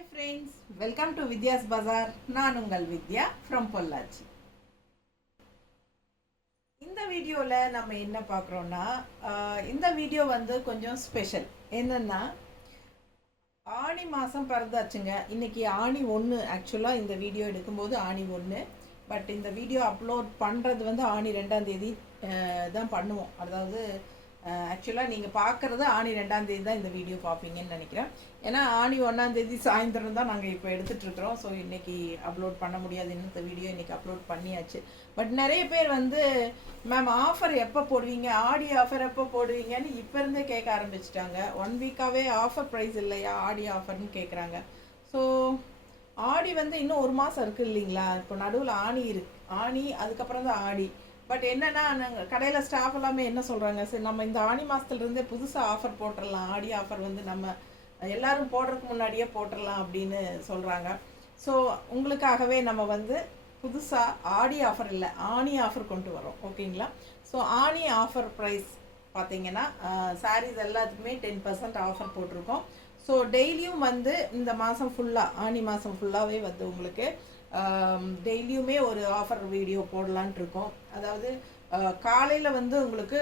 Hi friends, welcome to Vidya's Bazaar. நான் உங்கள் வித்யா from Pollachi. இந்த வீடியோவில் நம்ம என்ன பார்க்குறோன்னா இந்த வீடியோ வந்து கொஞ்சம் ஸ்பெஷல். என்னென்னா ஆணி மாதம் பிறந்தாச்சுங்க. இன்றைக்கி ஆணி 1. ஆக்சுவலாக இந்த வீடியோ எடுக்கும்போது ஆணி 1. பட் இந்த வீடியோ அப்லோட் பண்ணுறது வந்து ஆணி 2ஆம் தேதி தான் பண்ணுவோம். அதாவது ஆக்சுவலாக நீங்கள் பார்க்குறது ஆணி 2ஆம் தேதி தான் இந்த வீடியோ பார்ப்பீங்கன்னு நினைக்கிறேன். ஏன்னா ஆணி 1ஆம் தேதி சாயந்தரம் தான் நாங்கள் இப்போ எடுத்துகிட்ருக்குறோம். ஸோ இன்றைக்கி அப்லோட் பண்ண முடியாது. இந்த வீடியோ இன்றைக்கி அப்லோட் பண்ணியாச்சு. பட் நிறைய பேர் வந்து மேம் ஆஃபர் எப்போ போடுவீங்க, ஆடி ஆஃபர் எப்போ போடுவீங்கன்னு இப்போ இருந்தே கேட்க ஆரம்பிச்சிட்டாங்க. 1 வீக்காகவே ஆஃபர் ப்ரைஸ் இல்லையா, ஆடி ஆஃபர்னு கேட்குறாங்க. ஸோ ஆடி வந்து இன்னும் 1 மாதம் இருக்குது இல்லைங்களா. இப்போ நடுவில் ஆணி இருக்குது. ஆணி அதுக்கப்புறம் தான் ஆடி. பட் என்னென்னா நாங்கள் கடையில் ஸ்டாஃப் எல்லாமே என்ன சொல்கிறாங்க, சரி நம்ம இந்த ஆணி மாதத்துலேருந்தே புதுசாக ஆஃபர் போட்டுடலாம், ஆடி ஆஃபர் வந்து நம்ம எல்லோரும் போடுறதுக்கு முன்னாடியே போட்டுடலாம் அப்படின்னு சொல்கிறாங்க. ஸோ உங்களுக்காகவே நம்ம வந்து புதுசாக ஆடி ஆஃபர் இல்லை, ஆணி ஆஃபர் கொண்டு வரோம். ஓகேங்களா. ஸோ ஆணி ஆஃபர் ப்ரைஸ் பார்த்தீங்கன்னா சாரீஸ் எல்லாத்துக்குமே 10% ஆஃபர் போட்டிருக்கோம். ஸோ டெய்லியும் வந்து இந்த மாதம் ஃபுல்லாக, ஆணி மாதம் ஃபுல்லாகவே வந்து உங்களுக்கு டெய்லியுமே ஒரு ஆஃபர் வீடியோ போடலான் இருக்கோம். அதாவது காலையில் வந்து உங்களுக்கு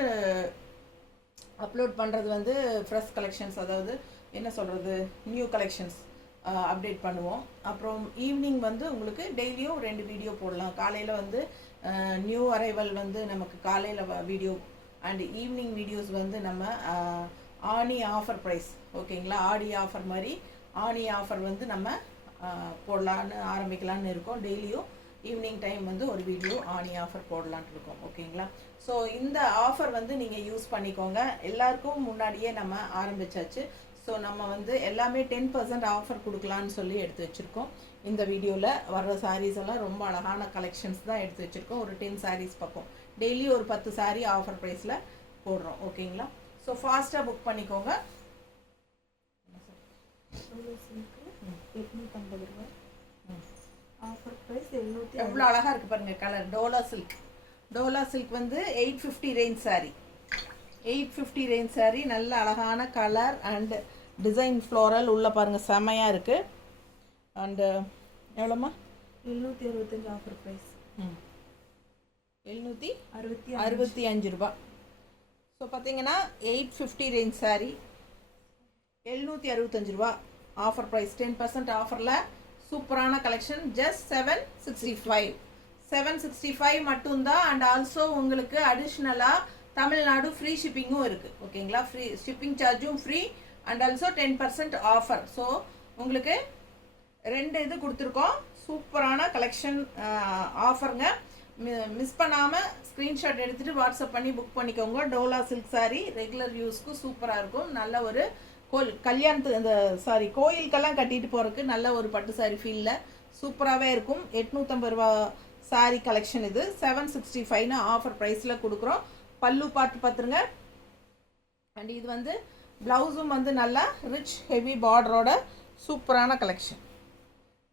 அப்லோட் பண்ணுறது வந்து ஃப்ரெஷ் கலெக்ஷன்ஸ், அதாவது என்ன சொல்கிறது, நியூ கலெக்ஷன்ஸ் அப்டேட் பண்ணுவோம். அப்புறம் ஈவினிங் வந்து உங்களுக்கு டெய்லியும் 2 வீடியோ போடலாம். காலையில் வந்து நியூ அரைவல் வந்து நமக்கு காலையில் வீடியோ அண்ட் ஈவினிங் வீடியோஸ் வந்து நம்ம ஆணி ஆஃபர் ப்ரைஸ், ஓகேங்களா, ஆடி ஆஃபர் மாதிரி ஆணி ஆஃபர் வந்து நம்ம போடலான்னு ஆரம்பிக்கலான்னு இருக்கோம். டெய்லியும் ஈவினிங் டைம் வந்து ஒரு வீடியோ ஆணி ஆஃபர் போடலான்னு இருக்கோம். ஓகேங்களா. ஸோ இந்த ஆஃபர் வந்து நீங்கள் யூஸ் பண்ணிக்கோங்க. எல்லாருக்கும் முன்னாடியே நம்ம ஆரம்பித்தாச்சு. ஸோ நம்ம வந்து எல்லாமே 10% ஆஃபர் கொடுக்கலான்னு சொல்லி எடுத்து வச்சுருக்கோம். இந்த வீடியோவில் வர்ற சாரீஸ் எல்லாம் ரொம்ப அழகான கலெக்ஷன்ஸ் தான் எடுத்து வச்சுருக்கோம். ஒரு 10 சாரீஸ் பக்கம் டெய்லி ஒரு 10 சாரீ ஆஃபர் ப்ரைஸில் போடுறோம். ஓகேங்களா. ஸோ ஃபாஸ்ட்டாக புக் பண்ணிக்கோங்க. 850 ரூபாய் ஆஃபர் ப்ரைஸ். எவ்வளோ அழகாக இருக்குது பாருங்கள் colour. Dola silk. Dola silk வந்து 850 ரேஞ்ச் சாரீ. 850 ரேஞ்ச் சாரீ. நல்ல அழகான கலர் அண்ட் டிசைன் ஃப்ளோரல் உள்ள பாருங்கள், செமையாக இருக்குது. அண்டு எவ்வளோம்மா? 765 ஆஃபர் ப்ரைஸ். 765 ரூபா. ஸோ பார்த்தீங்கன்னா 850 ரேஞ்ச் சாரீ 765 ரூபா ஆஃபர் ப்ரைஸ். 10% ஆஃபரில் சூப்பரான கலெக்ஷன். ஜஸ்ட் 765 மட்டும்தான். அண்ட் ஆல்சோ உங்களுக்கு அடிஷ்னலாக தமிழ்நாடு ஃப்ரீ ஷிப்பிங்கும் இருக்குது. ஓகேங்களா. ஃப்ரீ ஷிப்பிங் சார்ஜும் free and also 10% offer. So உங்களுக்கு 2 இது கொடுத்துருக்கோம். சூப்பரான கலெக்ஷன் ஆஃபருங்க. மிஸ் பண்ணாமல் ஸ்க்ரீன்ஷாட் எடுத்துகிட்டு வாட்ஸ்அப் பண்ணி புக் பண்ணிக்கோங்க. டோலா சில்க் சாரீ ரெகுலர் யூஸ்க்கு சூப்பராக இருக்கும். நல்ல ஒரு கல்யாணத்துக்கு இந்த கோயிலுக்கெல்லாம் கட்டிட்டு போகிறதுக்கு நல்ல ஒரு பட்டு சாரீ ஃபீலில் சூப்பராகவே இருக்கும். 850 ரூபா சாரீ கலெக்ஷன் இது. 765ன்னு ஆஃபர் ப்ரைஸில் கொடுக்குறோம். பல்லு பார்த்து பார்த்துருங்க. அண்ட் இது வந்து ப்ளவுஸும் வந்து நல்லா ரிச் ஹெவி பார்டரோட சூப்பரான collection.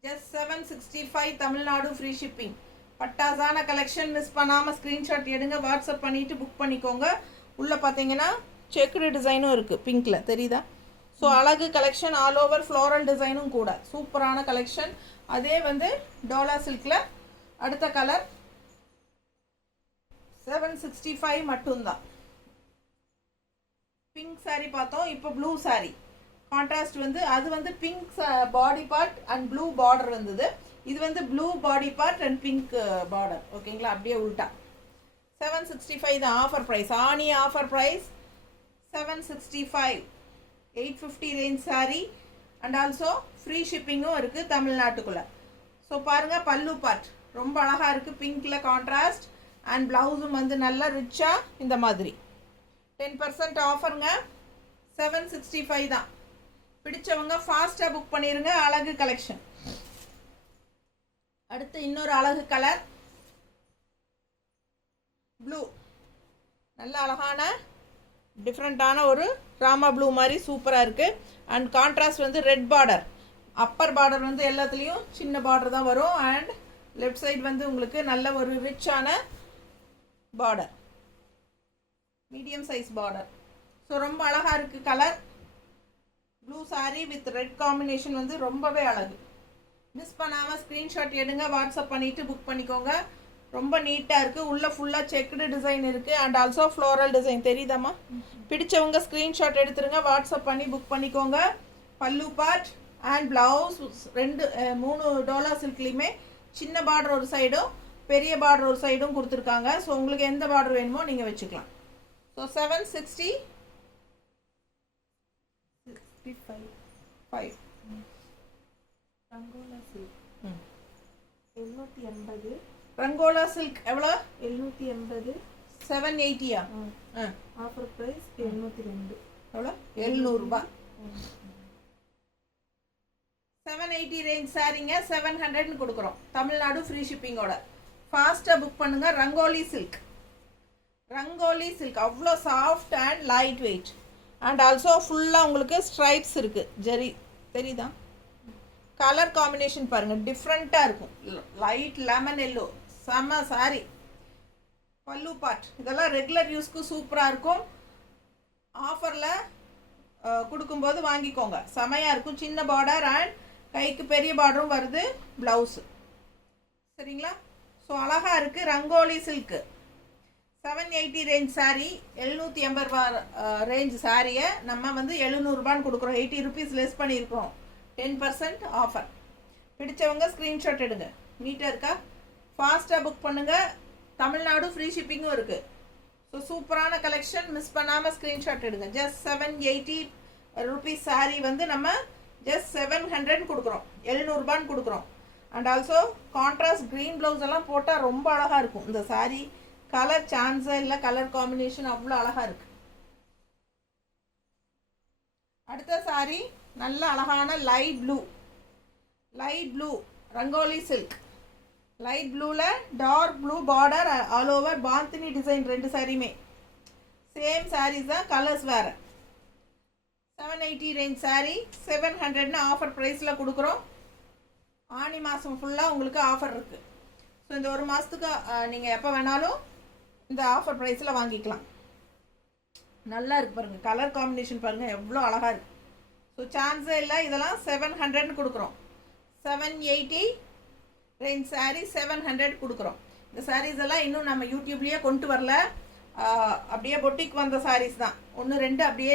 Just 765 Tamil Nadu free shipping. பட்டாசான கலெக்ஷன். மிஸ் பண்ணாமல் ஸ்க்ரீன்ஷாட் எடுங்க, வாட்ஸ்அப் பண்ணிவிட்டு புக் பண்ணிக்கோங்க. உள்ளே பார்த்தீங்கன்னா செக்குடு டிசைனும் இருக்குது பிங்க்கில், தெரியுதா. ஸோ அழகு கலெக்ஷன். ஆல் ஓவர் ஃப்ளோரல் டிசைனும் கூட சூப்பரான கலெக்ஷன். அதே வந்து டோலா சில்கில் அடுத்த கலர் 765 மட்டும்தான். பிங்க் சாரீ பார்த்தோம். இப்போ ப்ளூ சாரீ கான்ட்ராஸ்ட் வந்து அது வந்து pink body part and blue border வந்தது. இது வந்து blue body part and pink border. ஓகேங்களா. அப்படியே உல்ட்டா. 765 தான் ஆஃபர் ப்ரைஸ். ஆணி offer price 765. 850 range saree and also free ஷிப்பிங்கும் இருக்குது தமிழ்நாட்டுக்குள்ளே. ஸோ பாருங்கள் பல்லு பார்ட் ரொம்ப அழகாக இருக்குது பிங்க்கில் கான்ட்ராஸ்ட். அண்ட் ப்ளவுஸும் வந்து நல்லா ரிச்சாக இந்த மாதிரி 10% ஆஃபருங்க. 765 தான். பிடிச்சவங்க ஃபாஸ்ட்டாக புக் பண்ணிடுங்க. அழகு கலெக்ஷன். அடுத்து இன்னொரு அழகு கலர் ப்ளூ. நல்ல அழகான டிஃப்ரெண்ட்டான ஒரு ராமா ப்ளூ மாதிரி சூப்பராக இருக்குது. அண்ட் கான்ட்ராஸ்ட் வந்து ரெட் பார்டர். அப்பர் பார்டர் வந்து எல்லாத்துலேயும் சின்ன பார்டர் தான் வரும். அண்ட் லெஃப்ட் சைடு வந்து உங்களுக்கு நல்ல ஒரு ரிச்சான border, medium size border. So ரொம்ப அழகாக இருக்குது colour. Blue saree with red combination வந்து ரொம்பவே அழகு. மிஸ் பண்ணாமல் ஸ்க்ரீன்ஷாட் எடுங்க, வாட்ஸ்அப் பண்ணிவிட்டு புக் பண்ணிக்கோங்க. ரொம்ப நீட்டாக இருக்குது. உள்ளே ஃபுல்லாக செக்குடு டிசைன் இருக்குது அண்ட் ஆல்சோ ஃப்ளோரல் டிசைன் தெரியுதாம்மா? பிடிச்சவங்க ஸ்க்ரீன்ஷாட் எடுத்துருங்க, வாட்ஸ்அப் பண்ணி புக் பண்ணிக்கோங்க. பல்லு பார்ட் அண்ட் ப்ளவுஸ் 3 டோலா சில்க்லேயுமே சின்ன பார்டர் ஒரு சைடும் பெரிய பார்டர் ஒரு சைடும் கொடுத்துருக்காங்க. ஸோ உங்களுக்கு எந்த பார்டர் வேணுமோ நீங்கள் வச்சுக்கலாம். So 765 Rangola silk 780. Rangola silk எவ்வளோ? 780. 780யா? Offer price 702. எவ்வளோ? 700 ரூபாய். 780 ரேஞ்ச் சாரீங்க 700ன்னு கொடுக்குறோம். தமிழ்நாடு ஃப்ரீ ஷிப்பிங்கோட. ஃபாஸ்ட்டாக புக் பண்ணுங்க. ரங்கோலி சில்க் அவ்வளோ soft and light weight and also ஃபுல்லாக உங்களுக்கு ஸ்ட்ரைப்ஸ் இருக்குது. ஜெரி தெரியுதா? கலர் காம்பினேஷன் பாருங்கள், டிஃப்ரெண்ட்டாக இருக்கும். லைட் லெமன் எல்லோ செம்ம சாரி. பல்லு பார்ட் இதெல்லாம் ரெகுலர் யூஸ்க்கு சூப்பராக இருக்கும். ஆஃபரில் கொடுக்கும்போது வாங்கிக்கோங்க, செமையாக இருக்கும். சின்ன பார்டர் அண்ட் கைக்கு பெரிய பார்டரும் வருது ப்ளவுஸு. சரிங்களா? ஸோ அழகாக இருக்குது. Rangoli silk 780 range sari. 780 ரூபா ரேஞ்ச் சாரியை நம்ம வந்து 700 ரூபான்னு கொடுக்குறோம். 80 ருபீஸ் லெஸ் பண்ணியிருக்கோம். 10% ஆஃபர். பிடிச்சவங்க ஸ்க்ரீன்ஷாட் எடுங்க. நீட்டாக இருக்கா? ஃபாஸ்ட்டாக புக் பண்ணுங்கள். தமிழ்நாடு ஃப்ரீ ஷிப்பிங்கும் இருக்குது. ஸோ சூப்பரான கலெக்ஷன், மிஸ் பண்ணாமல் ஸ்க்ரீன்ஷாட் எடுங்க. ஜஸ்ட் 780 ருபீஸ் சாரீ வந்து நம்ம ஜஸ்ட் 700 கொடுக்குறோம், 700 ரூபான்னு கொடுக்குறோம். And also contrast green blouse எல்லாம் போட்டால் ரொம்ப அழகாக இருக்கும் இந்த சாரீ. கலர் சான்ஸே இல்லை, கலர் காம்பினேஷன் அவ்வளோ அழகாக இருக்குது. அடுத்த சாரீ நல்ல அழகான light blue Rangoli silk. Light ப்ளூவில் dark blue border all over bandhani design. 2 சாரியுமே சேம் சாரீஸ் தான், கலர்ஸ் வேறு. 780 ரேஞ்ச் சாரீ 700ன்னு ஆஃபர் ப்ரைஸில் கொடுக்குறோம். ஆனி மாதம் ஃபுல்லாக உங்களுக்கு ஆஃபர் இருக்குது. ஸோ இந்த ஒரு மாதத்துக்கு நீங்கள் எப்போ வேணாலும் இந்த ஆஃபர் ப்ரைஸில் வாங்கிக்கலாம். நல்லா இருக்குது பாருங்கள், கலர் காம்பினேஷன் பாருங்கள் எவ்வளோ அழகாக இருக்குது. ஸோ சான்ஸே இல்லை. இதெல்லாம் 700ன்னு கொடுக்குறோம். 780 ரேஞ்ச் சாரீ 700 கொடுக்குறோம். இந்த சாரீஸ் எல்லாம் இன்னும் நம்ம யூடியூப்லேயே கொண்டு வரல. அப்படியே பொட்டிக்கு வந்த சாரீஸ் தான். 1 2 அப்படியே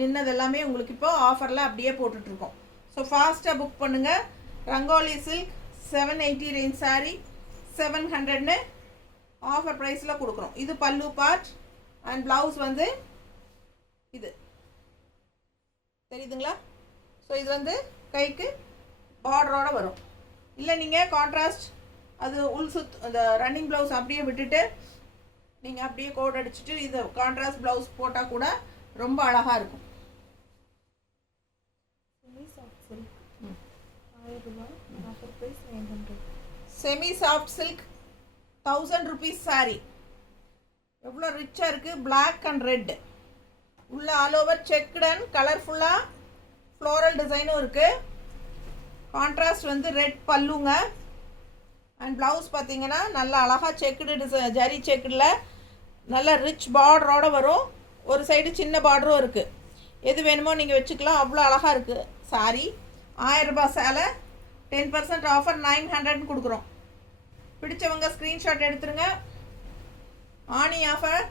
நின்னது எல்லாமே உங்களுக்கு இப்போ ஆஃபரில் அப்படியே போட்டுட்ருக்கோம். ஸோ ஃபாஸ்ட்டாக புக் பண்ணுங்கள். ரங்கோலி சில்க் 780 ரேஞ்ச் சாரீ 700ன்னு ஆஃபர் ப்ரைஸில் கொடுக்குறோம். இது பல்லு பார்ட் அண்ட் ப்ளவுஸ் வந்து இது தெரியுதுங்களா? ஸோ இது வந்து கைக்கு பார்டரோடு வரும். இல்லை நீங்கள் கான்ட்ராஸ்ட் அது இந்த ரன்னிங் ப்ளவுஸ் அப்படியே விட்டுட்டு நீங்கள் அப்படியே கோட் அடிச்சுட்டு இது கான்ட்ராஸ்ட் ப்ளவுஸ் போட்டால் கூட ரொம்ப அழகாக இருக்கும். Semi soft silk 1000 rupees sari. எவ்வளோ ரிச்சாக இருக்குது. பிளாக் அண்ட் ரெட் உள்ள ஆல் ஓவர் செக்குடு அண்ட் கலர்ஃபுல்லாக ஃப்ளோரல் டிசைனும் இருக்குது. கான்ட்ராஸ்ட் வந்து ரெட் பல்லுங்க. அண்ட் ப்ளவுஸ் பார்த்தீங்கன்னா நல்லா அழகாக செக்குடு டிசைன், ஜரி செக்குடில் நல்லா ரிச் பார்டரோடு வரும். ஒரு சைடு சின்ன பார்டரும் இருக்குது. எது வேணுமோ நீங்கள் வச்சுக்கலாம். அவ்வளோ அழகாக இருக்குது சாரீ. 1000 ரூபாய் சேலை 10% ஆஃபர் 900ன்னு கொடுக்குறோம். பிடிச்சவங்க ஸ்க்ரீன்ஷாட் எடுத்துருங்க. ஆனி ஆஃபர்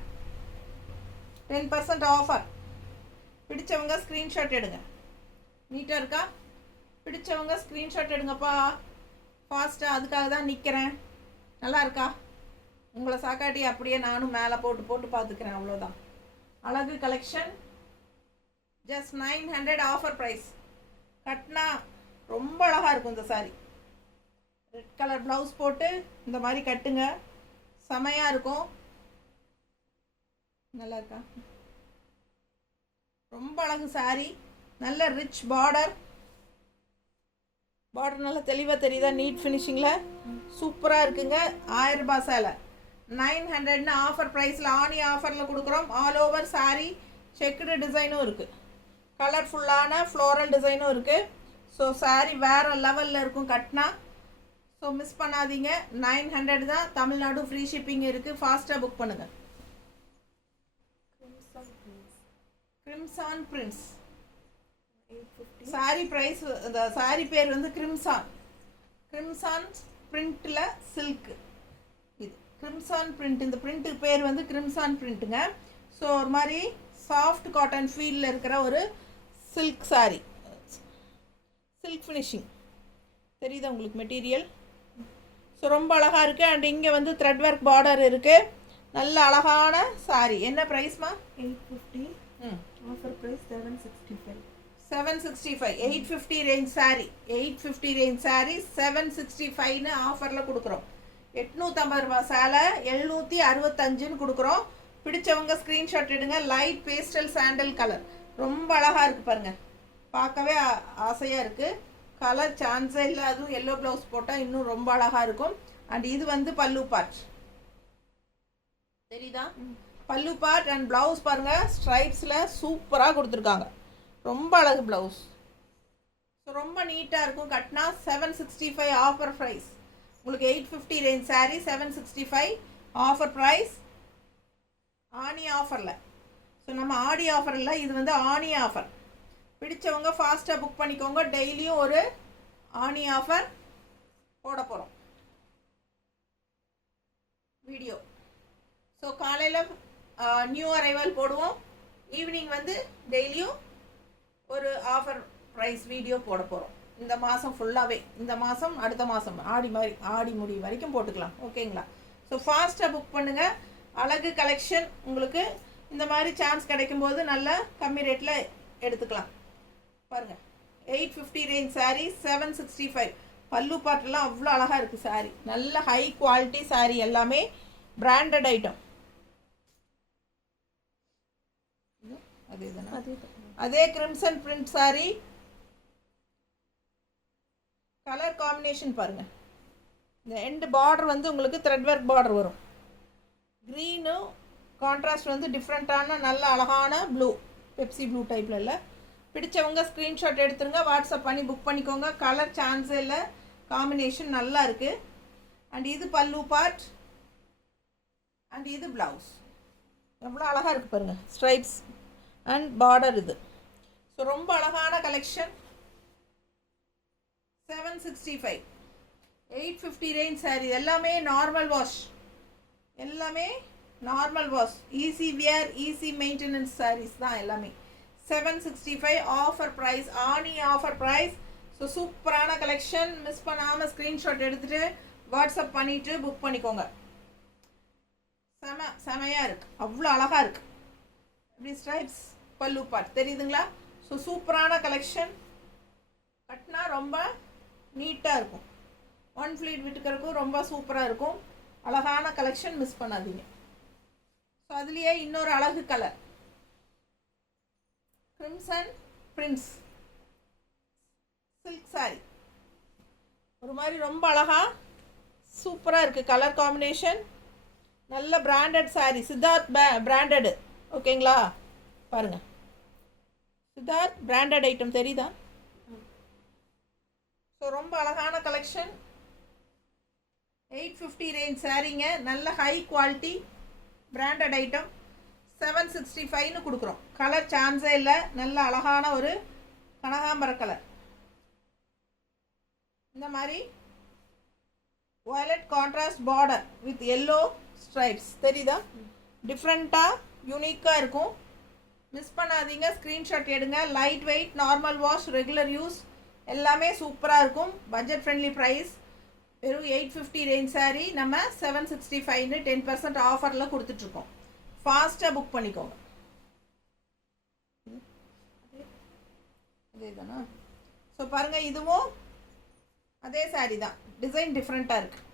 10% ஆஃபர். பிடிச்சவங்க ஸ்க்ரீன்ஷாட் எடுங்க. நீட்டாக இருக்கா? பிடிச்சவங்க ஸ்க்ரீன்ஷாட் எடுங்கப்பா ஃபாஸ்ட்டாக. அதுக்காக தான் நிற்கிறேன். நல்லா இருக்கா? உங்களை சாக்காட்டி அப்படியே நானும் மேலே போட்டு பார்த்துக்கிறேன். அவ்வளோதான். அழகு கலெக்ஷன். Just 900 offer price. கட்டினா ரொம்ப அழகாக இருக்கும் இந்த சாரீ. ரெட் கலர் ப்ளவுஸ் போட்டு இந்த மாதிரி கட்டுங்க, செமையாக இருக்கும். நல்லா இருக்கா? ரொம்ப அழகு சாரீ. நல்ல ரிச் பார்டர் நல்லா தெளிவாக தெரியுதா? நீட் ஃபினிஷிங்கில் சூப்பராக இருக்குங்க. 1000 ரூபாய் சேலை 900ன்னு ஆஃபர் ப்ரைஸில் ஆனி ஆஃபரில் கொடுக்குறோம். ஆல் ஓவர் சாரீ செக்குடு டிசைனும் இருக்குது, கலர்ஃபுல்லான ஃப்ளோரல் டிசைனும் இருக்குது. ஸோ சாரீ வேறு லெவலில் இருக்கும் கட்டினா. ஸோ மிஸ் பண்ணாதீங்க. 900 தான். தமிழ்நாடு ஃப்ரீ ஷிப்பிங் இருக்குது. ஃபாஸ்ட்டாக புக் பண்ணுங்கள். கிரிம்சான் பிரின்ஸ் 850. சாரி ப்ரைஸ், இந்த சாரி பேர் வந்து கிரிம்சான் பிரிண்ட்டில் சில்க். இது கிரிம்சான் பிரிண்ட், இந்த பிரிண்ட்டு பேர் வந்து கிரிம்சான் பிரிண்ட்டுங்க. ஸோ ஒரு மாதிரி சாஃப்ட் காட்டன் ஃபீலில் இருக்கிற ஒரு சில்க் சாரி, சில்க் ஃபினிஷிங் தெரியுதா உங்களுக்கு மெட்டீரியல்? ஸோ ரொம்ப அழகாக இருக்குது. அண்ட் இங்கே வந்து த்ரெட் ஒர்க் பார்டர் இருக்குது. நல்ல அழகான சாரி. என்ன ப்ரைஸ்மா? 850. Offer price 765. 765. 850 range sari, 850 range sari 765ன்னு ஆஃபரில் கொடுக்குறோம். 850 ரூபா சேலை 765ன்னு கொடுக்குறோம். பிடிச்சவங்க ஸ்க்ரீன்ஷாட் எடுங்க. லைட் பேஸ்டல் சாண்டல் கலர் ரொம்ப அழகாக இருக்குது பாருங்கள், பார்க்கவே ஆசையாக இருக்குது. கலர் சான்ஸே இல்லை. அதுவும் எல்லோ ப்ளவுஸ் போட்டால் இன்னும் ரொம்ப அழகாக இருக்கும். அண்ட் இது வந்து பல்லு பார்ட் தெரியுதா? பல்லு பார்ட் அண்ட் ப்ளவுஸ் பாருங்கள், ஸ்ட்ரைப்ஸில் சூப்பராக கொடுத்துருக்காங்க. ரொம்ப அழகு ப்ளவுஸ். ஸோ ரொம்ப நீட்டாக இருக்கும். கட்டினா 765 ஆஃபர் ப்ரைஸ். உங்களுக்கு 850 range sari 765 offer price. Aani ஆஃபரில். ஸோ நம்ம ஆடி ஆஃபர் இல்லை, இது வந்து ஆனி ஆஃபர். பிடிச்சவங்க ஃபாஸ்ட்டாக புக் பண்ணிக்கோங்க. டெய்லியும் ஒரு ஆனி ஆஃபர் போட போகிறோம் வீடியோ. ஸோ காலையில் நியூ அரைவல் போடுவோம், ஈவினிங் வந்து டெய்லியும் ஒரு ஆஃபர் ப்ரைஸ் வீடியோ போட போகிறோம். இந்த மாதம் ஃபுல்லாகவே, இந்த மாதம் அடுத்த மாதம் ஆடி முடிவு வரைக்கும் போட்டுக்கலாம். ஓகேங்களா? ஸோ ஃபாஸ்ட்டாக புக் பண்ணுங்கள். அழகு கலெக்ஷன் உங்களுக்கு இந்த மாதிரி சான்ஸ் கிடைக்கும்போது நல்ல கம்மி ரேட்டில் எடுத்துக்கலாம். பாருங்கள், 850 ரேஞ்ச் சாரீ 765. பல்லு பாட்டெல்லாம் அவ்வளோ அழகாக இருக்குது சாரீ. நல்ல ஹை குவாலிட்டி சாரீ, எல்லாமே பிராண்டட் ஐட்டம். அதே தானே? அதே crimson print sari. Colour combination பாருங்கள். இந்த எண்ட் பார்டர் வந்து உங்களுக்கு த்ரெட் ஒர்க் பார்டர் வரும். க்ரீனும் கான்ட்ராஸ்ட் வந்து டிஃப்ரெண்ட்டான நல்ல அழகான ப்ளூ, பெப்சி ப்ளூ டைப்பில் இல்லை. பிடிச்சவங்க ஸ்க்ரீன்ஷாட் எடுத்துருங்க, வாட்ஸ்அப் பண்ணி புக் பண்ணிக்கோங்க. கலர் சான்ஸே இல்லை, காம்பினேஷன் நல்லா இருக்குது. அண்ட் இது பல்லு பார்ட் அண்ட் இது ப்ளவுஸ். எவ்வளோ அழகாக இருக்குது பாருங்கள், ஸ்ட்ரைப்ஸ் அண்ட் பார்டர் இது. ஸோ ரொம்ப அழகான கலெக்ஷன். 765. 850 ரேஞ்ச் சாரீ. எல்லாமே நார்மல் வாஷ், எல்லாமே normal wash, easy wear, easy maintenance saris தான் எல்லாமே. 765 offer price, Aani offer price. So சூப்பரான கலெக்ஷன். மிஸ் பண்ணாமல் ஸ்க்ரீன்ஷாட் எடுத்துகிட்டு வாட்ஸ்அப் பண்ணிவிட்டு புக் பண்ணிக்கோங்க. செமையாக இருக்குது, அவ்வளோ அழகாக இருக்குது. இப்படி ஸ்ட்ரைப்ஸ் பல்லு பார்ட் தெரியுதுங்களா? ஸோ சூப்பரான கலெக்ஷன். கட்டினா ரொம்ப நீட்டாக இருக்கும். ஒன் ஃப்ளீட் விட்டுக்கிறதுக்கும் ரொம்ப சூப்பராக இருக்கும். அழகான கலெக்ஷன், மிஸ் பண்ணாதீங்க. ஸோ அதுலேயே இன்னொரு அழகு colour, crimson prints silk sorry. ஒரு மாதிரி ரொம்ப அழகாக சூப்பராக இருக்குது கலர் காம்பினேஷன். நல்ல பிராண்டட் சாரி, சித்தார்த் பிராண்டடு. ஓகேங்களா? பாருங்கள், சித்தார்த் பிராண்டட் ஐட்டம் தெரியுதா? ஸோ ரொம்ப அழகான கலெக்ஷன். 850 ரேஞ்ச் சாரீங்க, நல்ல ஹை குவாலிட்டி பிராண்டட் ஐட்டம். 765ன்னு கொடுக்குறோம். கலர் சான்ஸே இல்லை, நல்ல அழகான ஒரு கனகாம்பர கலர். இந்த மாதிரி violet contrast border with yellow stripes தெரியுதா? டிஃப்ரெண்ட்டாக யூனிக்காக இருக்கும். மிஸ் பண்ணாதீங்க, ஸ்க்ரீன்ஷாட் எடுங்க. Light weight, normal wash, regular use எல்லாமே சூப்பராக இருக்கும். Budget friendly price. வெறும் 850 ரேஞ்ச் சாரீ நம்ம 765ன்னு 10% ஆஃபரில் கொடுத்துட்ருக்கோம். ஃபாஸ்ட்டாக புக் பண்ணிக்கோங்க. அதே தானா? ஸோ பாருங்கள், இதுவும் அதே சாரீ தான், டிசைன் டிஃப்ரெண்ட்டாக இருக்குது.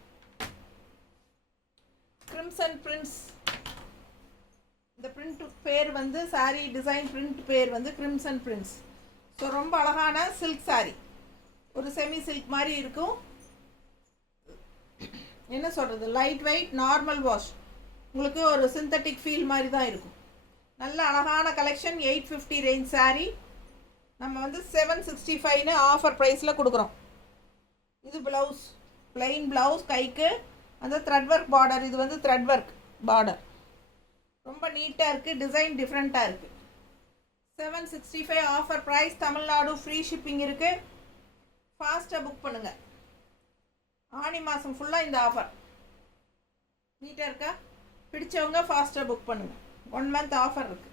Crimson prints. இந்த பிரிண்ட் பேர் வந்து சாரீ டிசைன் பிரிண்ட் பேர் வந்து கிரிம்சன் பிரிண்ட்ஸ். ஸோ ரொம்ப அழகான சில்க் சாரீ, ஒரு செமி சில்க் மாதிரி இருக்கும். என்ன சொல்கிறது, லைட் வெயிட், நார்மல் வாஷ், உங்களுக்கு ஒரு சிந்தட்டிக் ஃபீல் மாதிரி தான் இருக்கும். நல்ல அழகான கலெக்ஷன். 850 ரேஞ்ச் சாரீ நம்ம வந்து 765ன்னு ஆஃபர் ப்ரைஸில் கொடுக்குறோம். இது ப்ளவுஸ், பிளெயின் ப்ளவுஸ், கைக்கு அந்த த்ரெட் ஒர்க் பார்டர். இது வந்து த்ரெட் ஒர்க் பார்டர், ரொம்ப நீட்டாக இருக்குது. டிசைன் டிஃப்ரெண்ட்டாக இருக்குது. 765 offer price. Tamil Nadu free shipping இருக்குது. ஃபாஸ்ட்டாக புக் பண்ணுங்கள். ஆனி மாதம் ஃபுல்லாக இந்த ஆஃபர். நீட்டாக இருக்கா? பிடிச்சவங்க ஃபாஸ்ட்டாக புக் பண்ணுங்கள். 1 மந்த் ஆஃபர் இருக்குது.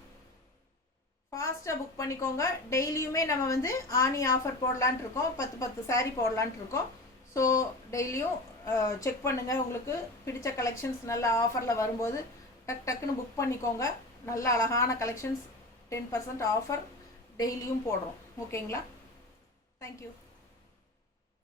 ஃபாஸ்ட்டாக புக் பண்ணிக்கோங்க. டெய்லியுமே நம்ம வந்து ஆனி ஆஃபர் போடலான்ட்டு இருக்கோம். 10 saree போடலான்ட்டு இருக்கோம். ஸோ டெய்லியும் செக் பண்ணுங்கள். உங்களுக்கு பிடிச்ச கலெக்ஷன்ஸ் நல்ல ஆஃபரில் வரும்போது டக்குன்னு புக் பண்ணிக்கோங்க. நல்ல அழகான கலெக்ஷன்ஸ் 10% ஆஃபர் டெய்லியும் போடுறோம். ஓகேங்களா? தேங்க்யூ.